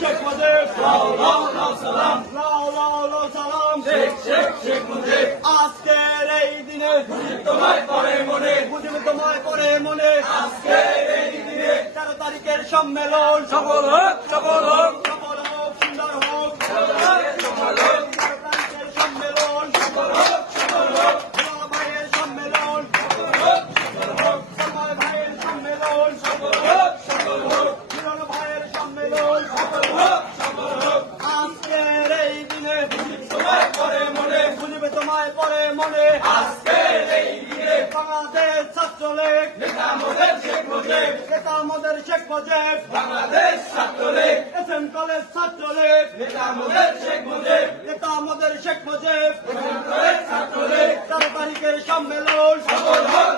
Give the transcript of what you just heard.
শেখ মুজিব লাও লাও লাও সালাম লাও লাও লাও সালাম শেখ শেখ শেখ মুজিব আজকের এই দিনে মুজিব তোমায় পড়ে মনে মুজিব তোমায় পড়ে মনে আজকের এই দিনে 13 তারিখের সম্মেলন সফল হোক সফল হোক সফল হোক সুন্দর হোক সফল হোক 13 তারিখের সম্মেলন সফল হোক সফল হোক ভাইয়ের সম্মেলন সফল হোক সফল হোক সবাই ভাইয়ের সম্মেলন সফল হোক সফল হোক মিলন ভাইয়ের সম্মেলন সফল হোক সফল হোক আজকের এই দিনে মুজিব তোমায় পড়ে মনে মুজিব তোমায় পড়ে মনে আজকের এই দিনে বাংলাদেশ ছাত্রলীগ নেতা আমাদের শেখ মুজিব নেতা আমাদের শেখ মুজিব বাংলাদেশ ছাত্রলীগ এসএম কলেজ ছাত্রলীগ নেতা আমাদের শেখ মুজিব নেতা আমাদের শেখ মুজিব এসএম কলেজ ছাত্রলীগ 13 তারিখের সম্মেলন সফল হোক